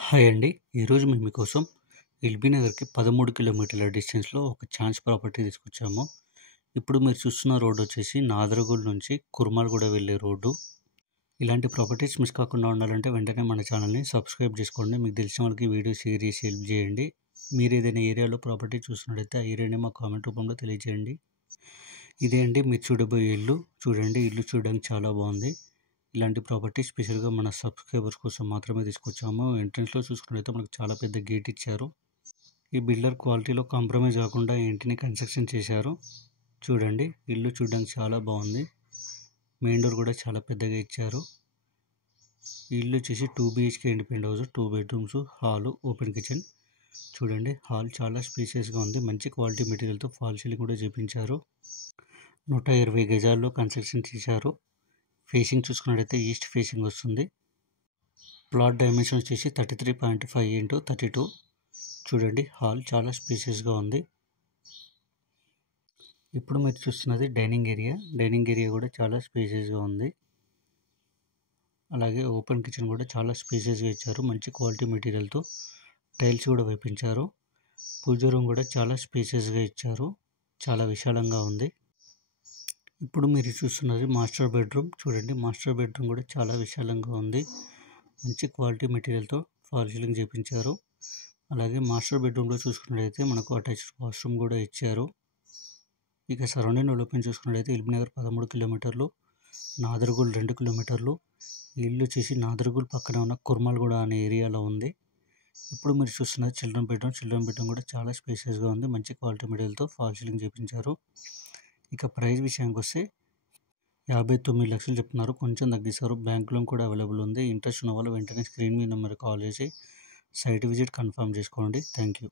Hi అండి. ఈరోజు మేము మీకోసం ఎల్బీ నగర్‌కి 13 కిలోమీటర్ల డిస్టెన్స్‌లో ఒక ఛాన్స్ ప్రాపర్టీ తీసుకొచ్చాము. ఇప్పుడు మీరు చూస్తున్న రోడ్ వచ్చేసి నాదరగూడ నుంచి కుర్మాల్గూడ వెళ్ళే రోడ్డు. ఇలాంటి ప్రాపర్టీస్ మిస్ కాకుండా ఉండాలంటే వెంటనే మన ఛానల్‌ని సబ్స్క్రైబ్ చేసుకోండి. మీకు తెలిసిన వాళ్ళకి వీడియో షేర్ చేసి హెల్ప్ చేయండి. మీరు ఏదైనా ఏరియాలో ప్రాపర్టీ చూస్తున్నట్లయితే ఆ ఏరియాని మా కామెంట్ రూపంలో తెలియజేయండి. ఇదే అండి మీరు చూడబోయే ఇల్లు. చూడండి, ఇల్లు చూడడానికి చాలా బాగుంది. ఇలాంటి ప్రాపర్టీ స్పెషల్‌గా మన సబ్స్క్రైబర్స్ కోసం మాత్రమే తీసుకొచ్చాము. ఎంట్రన్స్‌లో చూసుకున్నట్లయితే మనకు చాలా పెద్ద గేట్ ఇచ్చారు. ఈ బిల్డర్ క్వాలిటీలో కాంప్రమైజ్ కాకుండా ఈ ఇంటిని కన్స్ట్రక్షన్ చేశారు. చూడండి, ఇల్లు చూడడానికి చాలా బాగుంది. మెయిన్ డోర్ కూడా చాలా పెద్దగా ఇచ్చారు. ఈ ఇల్లు వచ్చేసి 2 BHK independent house, 2 bedrooms, hall, open kitchen. చూడండి, హాల్ చాలా స్పేషియస్గా ఉంది. మంచి క్వాలిటీ మెటీరియల్తో ఫాల్ సీలింగ్ కూడా చేపించారు. 120 గజాల్లో కన్స్ట్రక్షన్ చేశారు. ఫేసింగ్ చూసుకున్నట్లయితే ఈస్ట్ ఫేసింగ్ వస్తుంది. ప్లాట్ డైమెన్షన్ వచ్చేసి 33.5 x 32. చూడండి, హాల్ చాలా స్పేషియస్గా ఉంది. ఇప్పుడు మీరు చూస్తున్నది డైనింగ్ ఏరియా. డైనింగ్ ఏరియా కూడా చాలా స్పేషియస్గా ఉంది. అలాగే ఓపెన్ కిచెన్ కూడా చాలా స్పేషియస్గా ఇచ్చారు. మంచి క్వాలిటీ మెటీరియల్తో టైల్స్ కూడా వేపించారు. పూజ రూమ్ కూడా చాలా స్పేషియస్గా ఇచ్చారు. చాలా విశాలంగా ఉంది. ఇప్పుడు మీరు చూస్తున్నది మాస్టర్ బెడ్రూమ్. చూడండి, మాస్టర్ బెడ్రూమ్ కూడా చాలా విశాలంగా ఉంది. మంచి క్వాలిటీ మెటీరియల్తో ఫాల్ సీలింగ్ చేపించారు. అలాగే మాస్టర్ బెడ్రూమ్లో చూసుకున్నట్లయితే మనకు అటాచ్డ్ వాష్రూమ్ కూడా ఇచ్చారు. ఇక సరౌండింగ్ డెవలప్మెంట్ చూసుకున్నట్లయితే ఎల్బీ నగర్ 13 కిలోమీటర్లు, నాదరగూల్ 2 కిలోమీటర్లు. ఈ ఇల్లు వచ్చేసి నాదరగూల్ పక్కన ఉన్న కుర్మాల్గూడ అనే ఏరియాలో ఉంది. ఇప్పుడు మీరు చూస్తున్నది చిల్డ్రన్ బెడ్రూమ్. చిల్డ్రన్ బెడ్రూమ్ కూడా చాలా స్పేషియస్గా ఉంది. మంచి క్వాలిటీ మెటీరియల్తో ఫాల్ సీలింగ్ చేపించారు. ఇక ప్రైస్ విషయానికి వస్తే 59 లక్షలు చెప్తున్నారు. కొంచెం తగ్గిస్తారు. బ్యాంక్ లోన్ కూడా అవైలబుల్ ఉంది. ఇంట్రెస్ట్ ఉన్న వాళ్ళు వెంటనే స్క్రీన్ మీద నెంబర్ కాల్ చేసి సైట్ విజిట్ కన్ఫర్మ్ చేసుకోండి. Thank you.